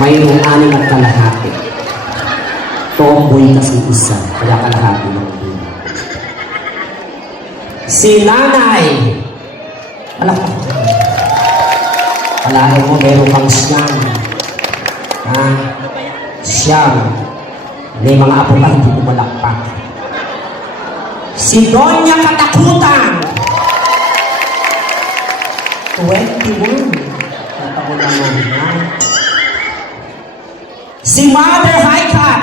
mayroong 6.5. Tomboy kasi isa, kaya kalahati ng din. Si nanay, alain mo, meron kang siyam. Ha? Siyam. May mga apo pa hindi pumalakpak. Si Donya Katakutan, 21. Natago naman, ha? Si Mother Highcat,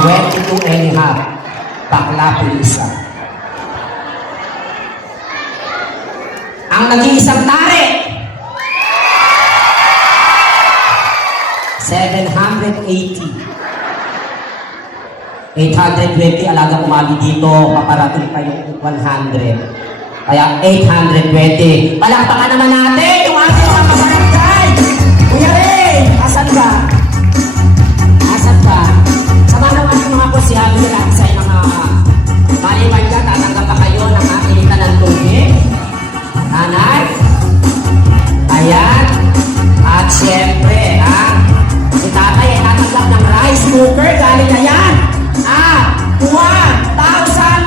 22.5. Bakla po isa. Ang nag-iisang tari, 780. 820 alaga umali dito, paparating pa yung 100. Kaya 820. Palakpakan naman natin yung ating mga kabarangay. Kuya Ray, asan ba? Asan ba? Sama naman yung mga kusyabi nila sa mga maliban dyan, tatanggap pa kayo ng ating ng tubig. Nanay. Ayan. At syempre, si tatay ay tatanggap ng rice cooker. Galing na yan. 1,000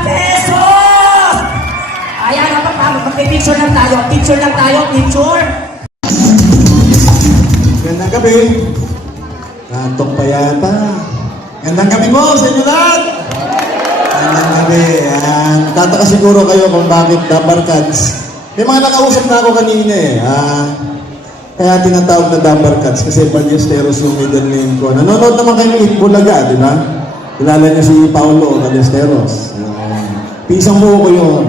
pesos! Ayan, magpipicture lang tayo. Picture lang tayo, picture. Gandang gabi. Nantok pa yata. Gandang gabi mo sa inyo lahat. Gandang gabi. Tataka siguro kayo kung bakit Dabar Cats. May mga nakausap na ako kanina kaya tinatawag na Dabar Cats kasi Ballesteros yung middle name ko. Nanonood naman kayo ng Itbulaga, di ba? Kilala niyo si Paulo Ballesteros. Pisang buo ko yun.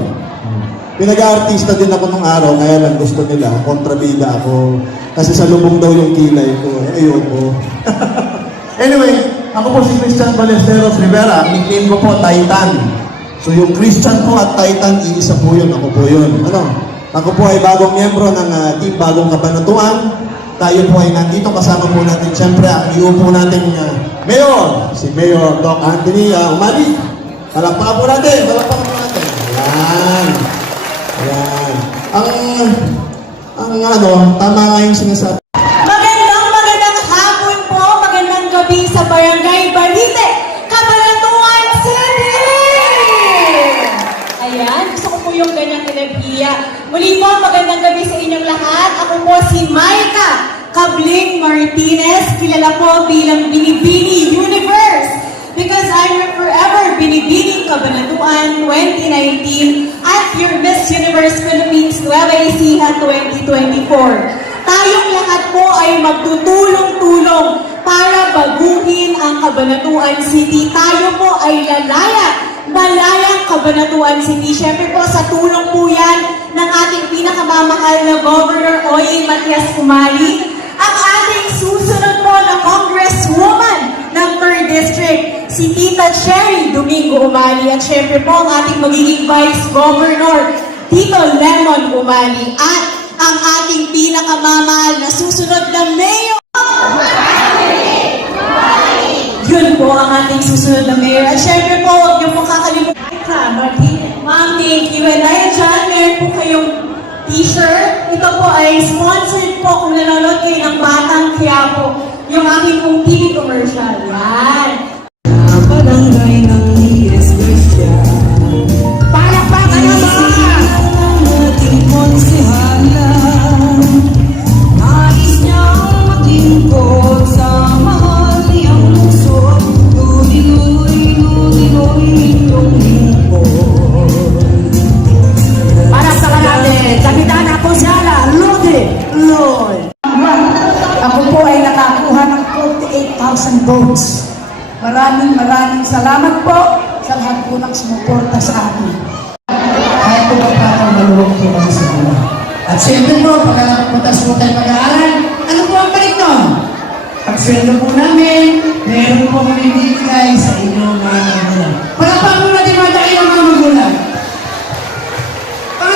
Pinag-aartista din ako nung araw, kaya lang gusto nila, kontrabida ako. Kasi sa lubong daw yung kilay ko. Ayoko. Anyway, ako po si Christian Ballesteros Rivera. Ang nickname ko po, Titan. So yung Christian po at Titan, iisa po yun. Ako po yun. Ako po ay bagong miyembro ng Team Bagong Kabanatuan. Tayo po ay nandito, kasama po natin siyempre ang iupo natin Mayor, si Mayor Doc Anthony Umali. Palakpakan po natin, palakpakan po natin. Ayan. Ayan. Tama nga yung sinasabi. Magandang hapon po, magandang gabi sa Barangay Balite, Cabanatuan City! Ayan, gusto ko po yung ganyang enerhiya. Muli po, magandang gabi sa inyong lahat. Ako po si Maika Cabling Martinez, kilala po bilang Binibini Universe because I'm forever Binibining Cabanatuan 2019 at your Miss Universe Philippines Nueva Ecija 2024. Tayong lahat po ay magtutulong-tulong para baguhin ang Cabanatuan City. Tayo po ay malayang Cabanatuan City. Siyempre po sa tulong po yan ng ating pinakamamahal na Governor Oy Matias Umali, ang ating susunod po na Congresswoman ng 3rd District, si Tita Cherry Domingo Umali, at syempre po ang ating magiging Vice Governor, Tito Lemon Umali, at ang ating pinakamamahal na susunod na Mayor. Yun po ang ating susunod na Mayor. At syempre po, huwag niyo po kakalimutan. Ma'am, thank you. And dahil dyan, meron po kayong t-shirt. Ito po ay sponsored po kung nanonood kayo ng Batang Quiapo. Yung aking pong TV commercial. Yan. Barangay ng Iglesia. Palakpakan naman! Ang ating konsehala. Nais niyang maglingkod sa mahal niyang lungsod. Luloy inyong lingkod. Para sa natin, Kapitana Consala, Lodi Loy. Ako po ay nakakuha ng 48,000 votes. Maraming salamat po sa lahat po ng sumuporta sa akin. Kahit po magpapang malulong po kami sa mga. At siyempre po, pagkakapuntas po tayo mag-aaral, ano po ang balik nun? Pag-sweldo po namin, meron po kami bibigay sa inyong mga. Palapang